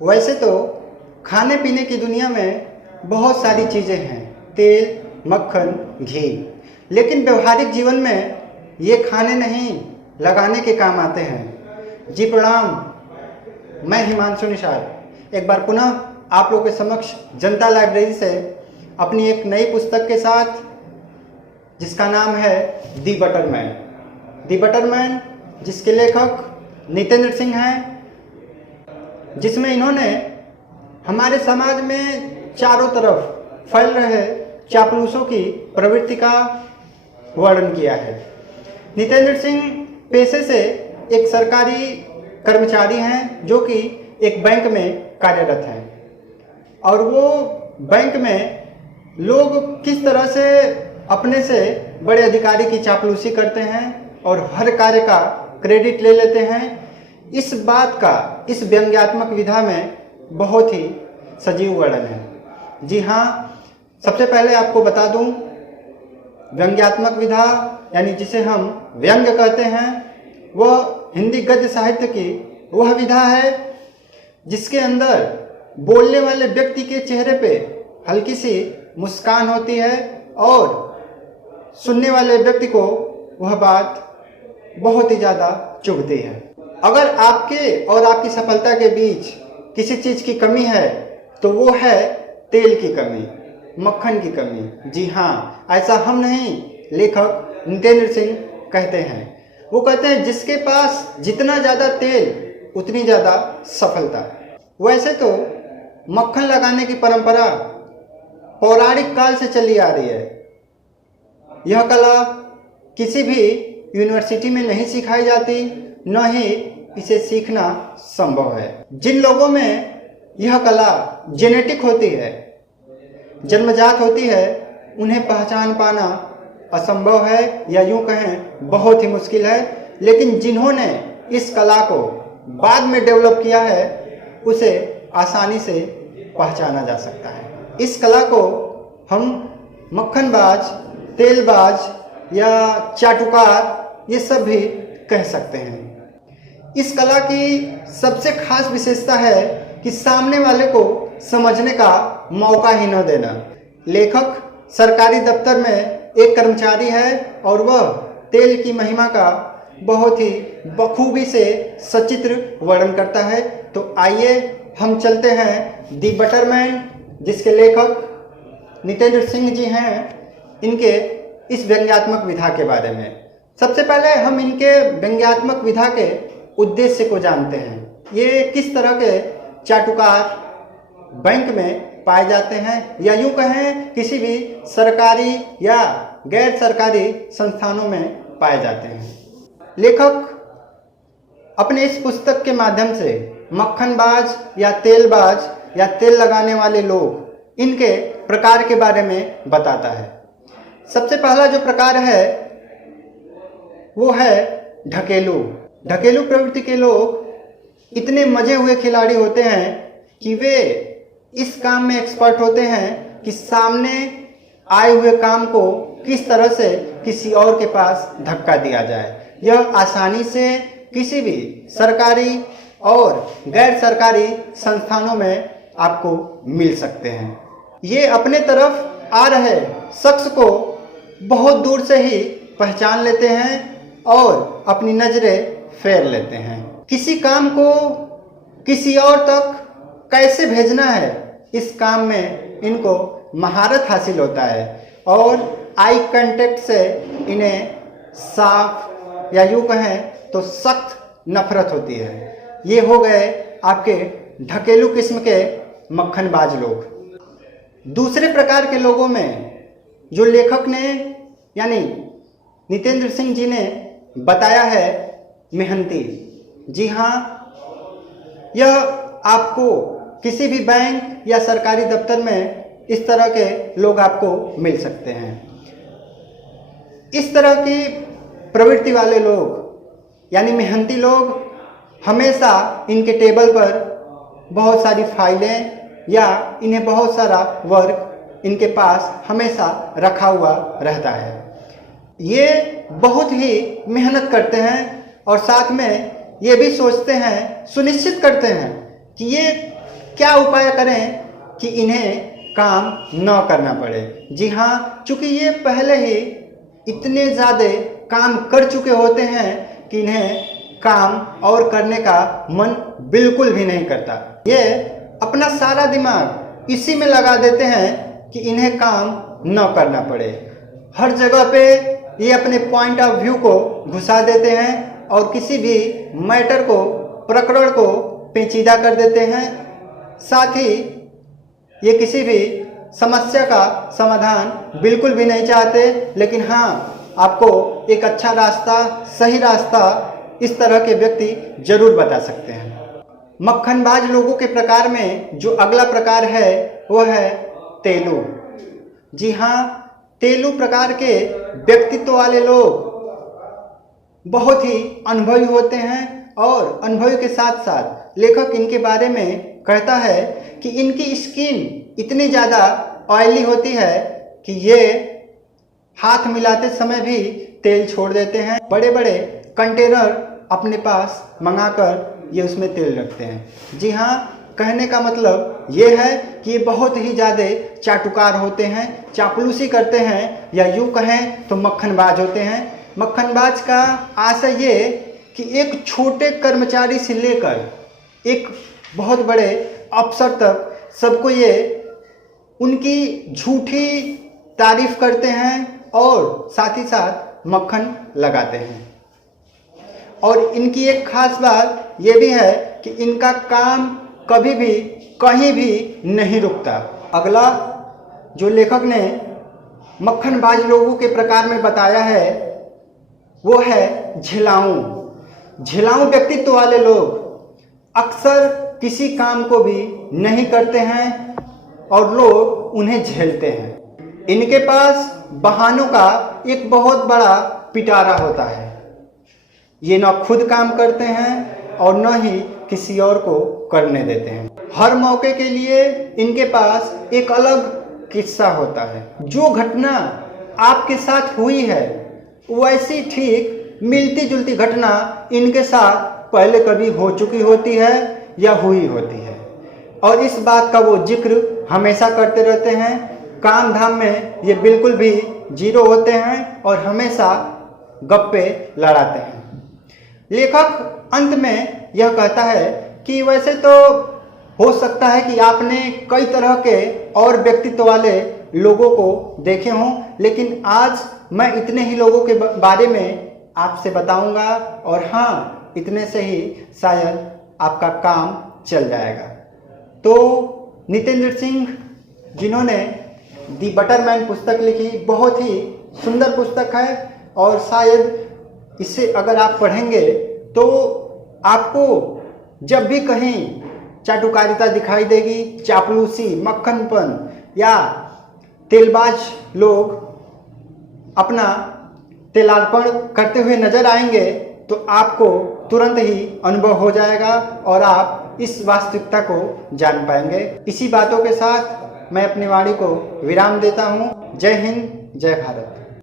वैसे तो खाने पीने की दुनिया में बहुत सारी चीज़ें हैं, तेल, मक्खन, घी। लेकिन व्यवहारिक जीवन में ये खाने नहीं लगाने के काम आते हैं। जी प्रणाम, मैं हिमांशु निषाद एक बार पुनः आप लोगों के समक्ष जनता लाइब्रेरी से अपनी एक नई पुस्तक के साथ, जिसका नाम है दी बटरमैन। दी बटरमैन जिसके लेखक नितेंद्र सिंह हैं, जिसमें इन्होंने हमारे समाज में चारों तरफ फैल रहे चापलूसों की प्रवृत्ति का वर्णन किया है। नितेंद्र सिंह पेशे से एक सरकारी कर्मचारी हैं जो कि एक बैंक में कार्यरत हैं, और वो बैंक में लोग किस तरह से अपने से बड़े अधिकारी की चापलूसी करते हैं और हर कार्य का क्रेडिट ले लेते हैं, इस बात का इस व्यंग्यात्मक विधा में बहुत ही सजीव वर्णन है। जी हाँ, सबसे पहले आपको बता दूं, व्यंग्यात्मक विधा यानी जिसे हम व्यंग कहते हैं, वह हिंदी गद्य साहित्य की वह विधा है जिसके अंदर बोलने वाले व्यक्ति के चेहरे पे हल्की सी मुस्कान होती है और सुनने वाले व्यक्ति को वह बात बहुत ही ज़्यादा चुभती है। अगर आपके और आपकी सफलता के बीच किसी चीज़ की कमी है तो वो है तेल की कमी, मक्खन की कमी। जी हाँ, ऐसा हम नहीं, लेखक नितेंद्र सिंह कहते हैं। वो कहते हैं जिसके पास जितना ज़्यादा तेल उतनी ज़्यादा सफलता। वैसे तो मक्खन लगाने की परंपरा पौराणिक काल से चली आ रही है। यह कला किसी भी यूनिवर्सिटी में नहीं सिखाई जाती, न ही इसे सीखना संभव है। जिन लोगों में यह कला जेनेटिक होती है, जन्मजात होती है, उन्हें पहचान पाना असंभव है या यूं कहें बहुत ही मुश्किल है। लेकिन जिन्होंने इस कला को बाद में डेवलप किया है उसे आसानी से पहचाना जा सकता है। इस कला को हम मक्खनबाज, तेलबाज या चाटुकार ये सब भी कह सकते हैं। इस कला की सबसे खास विशेषता है कि सामने वाले को समझने का मौका ही न देना। लेखक सरकारी दफ्तर में एक कर्मचारी है और वह तेल की महिमा का बहुत ही बखूबी से सचित्र वर्णन करता है। तो आइए हम चलते हैं दी बटरमैन, जिसके लेखक नितेंद्र सिंह जी हैं, इनके इस व्यंग्यात्मक विधा के बारे में। सबसे पहले हम इनके व्यंग्यात्मक विधा के उद्देश्य को जानते हैं। ये किस तरह के चाटुकार बैंक में पाए जाते हैं, या यूं कहें किसी भी सरकारी या गैर सरकारी संस्थानों में पाए जाते हैं। लेखक अपने इस पुस्तक के माध्यम से मक्खनबाज या तेलबाज या तेल लगाने वाले लोग, इनके प्रकार के बारे में बताता है। सबसे पहला जो प्रकार है वो है ढकेलू। ढकेलू प्रवृत्ति के लोग इतने मजे हुए खिलाड़ी होते हैं कि वे इस काम में एक्सपर्ट होते हैं कि सामने आए हुए काम को किस तरह से किसी और के पास धक्का दिया जाए। यह आसानी से किसी भी सरकारी और गैर सरकारी संस्थानों में आपको मिल सकते हैं। ये अपने तरफ आ रहे शख्स को बहुत दूर से ही पहचान लेते हैं और अपनी नज़रें फेर लेते हैं। किसी काम को किसी और तक कैसे भेजना है, इस काम में इनको महारत हासिल होता है और आई कांटेक्ट से इन्हें साफ या यूँ कहें तो सख्त नफरत होती है। ये हो गए आपके ढकेलू किस्म के मक्खनबाज लोग। दूसरे प्रकार के लोगों में जो लेखक ने यानी नितेंद्र सिंह जी ने बताया है, मेहनती। जी हाँ, यह आपको किसी भी बैंक या सरकारी दफ्तर में इस तरह के लोग आपको मिल सकते हैं। इस तरह की प्रवृत्ति वाले लोग यानी मेहनती लोग हमेशा इनके टेबल पर बहुत सारी फाइलें या इन्हें बहुत सारा वर्क इनके पास हमेशा रखा हुआ रहता है। ये बहुत ही मेहनत करते हैं और साथ में ये भी सोचते हैं, सुनिश्चित करते हैं कि ये क्या उपाय करें कि इन्हें काम न करना पड़े। जी हाँ, चूँकि ये पहले ही इतने ज़्यादा काम कर चुके होते हैं कि इन्हें काम और करने का मन बिल्कुल भी नहीं करता। ये अपना सारा दिमाग इसी में लगा देते हैं कि इन्हें काम न करना पड़े। हर जगह पे ये अपने पॉइंट ऑफ व्यू को घुसा देते हैं और किसी भी मैटर को, प्रकरण को पेचीदा कर देते हैं। साथ ही ये किसी भी समस्या का समाधान बिल्कुल भी नहीं चाहते, लेकिन हाँ, आपको एक अच्छा रास्ता, सही रास्ता इस तरह के व्यक्ति जरूर बता सकते हैं। मक्खनबाज लोगों के प्रकार में जो अगला प्रकार है वो है तेलू। जी हाँ, तेलू प्रकार के व्यक्तित्व वाले लोग बहुत ही अनुभवी होते हैं और अनुभवी के साथ साथ लेखक इनके बारे में कहता है कि इनकी स्किन इतनी ज़्यादा ऑयली होती है कि ये हाथ मिलाते समय भी तेल छोड़ देते हैं। बड़े बड़े कंटेनर अपने पास मंगाकर ये उसमें तेल रखते हैं। जी हाँ, कहने का मतलब ये है कि ये बहुत ही ज़्यादा चाटुकार होते हैं, चापलूसी करते हैं, या यूँ कहें तो मक्खनबाज होते हैं। मक्खनबाज का आशय ये कि एक छोटे कर्मचारी से लेकर एक बहुत बड़े अफसर तक सबको ये उनकी झूठी तारीफ करते हैं और साथ ही साथ मक्खन लगाते हैं। और इनकी एक खास बात ये भी है कि इनका काम कभी भी कहीं भी नहीं रुकता। अगला जो लेखक ने मक्खनबाज लोगों के प्रकार में बताया है वो है झिलाऊ। झिलाऊ व्यक्तित्व वाले लोग अक्सर किसी काम को भी नहीं करते हैं और लोग उन्हें झेलते हैं। इनके पास बहानों का एक बहुत बड़ा पिटारा होता है। ये न खुद काम करते हैं और न ही किसी और को करने देते हैं। हर मौके के लिए इनके पास एक अलग किस्सा होता है। जो घटना आपके साथ हुई है वैसी ठीक मिलती जुलती घटना इनके साथ पहले कभी हो चुकी होती है या हुई होती है, और इस बात का वो जिक्र हमेशा करते रहते हैं। काम धाम में ये बिल्कुल भी जीरो होते हैं और हमेशा गप्पे लड़ाते हैं। लेखक अंत में यह कहता है कि वैसे तो हो सकता है कि आपने कई तरह के और व्यक्तित्व वाले लोगों को देखे हों, लेकिन आज मैं इतने ही लोगों के बारे में आपसे बताऊंगा, और हाँ, इतने से ही शायद आपका काम चल जाएगा। तो नितेंद्र सिंह जिन्होंने दी बटरमैन पुस्तक लिखी, बहुत ही सुंदर पुस्तक है, और शायद इसे अगर आप पढ़ेंगे तो आपको जब भी कहीं चाटुकारिता दिखाई देगी, चापलूसी, मक्खनपन या तेलबाज लोग अपना तेलार्पण करते हुए नजर आएंगे तो आपको तुरंत ही अनुभव हो जाएगा और आप इस वास्तविकता को जान पाएंगे। इसी बातों के साथ मैं अपनी वाणी को विराम देता हूँ। जय हिंद, जय भारत।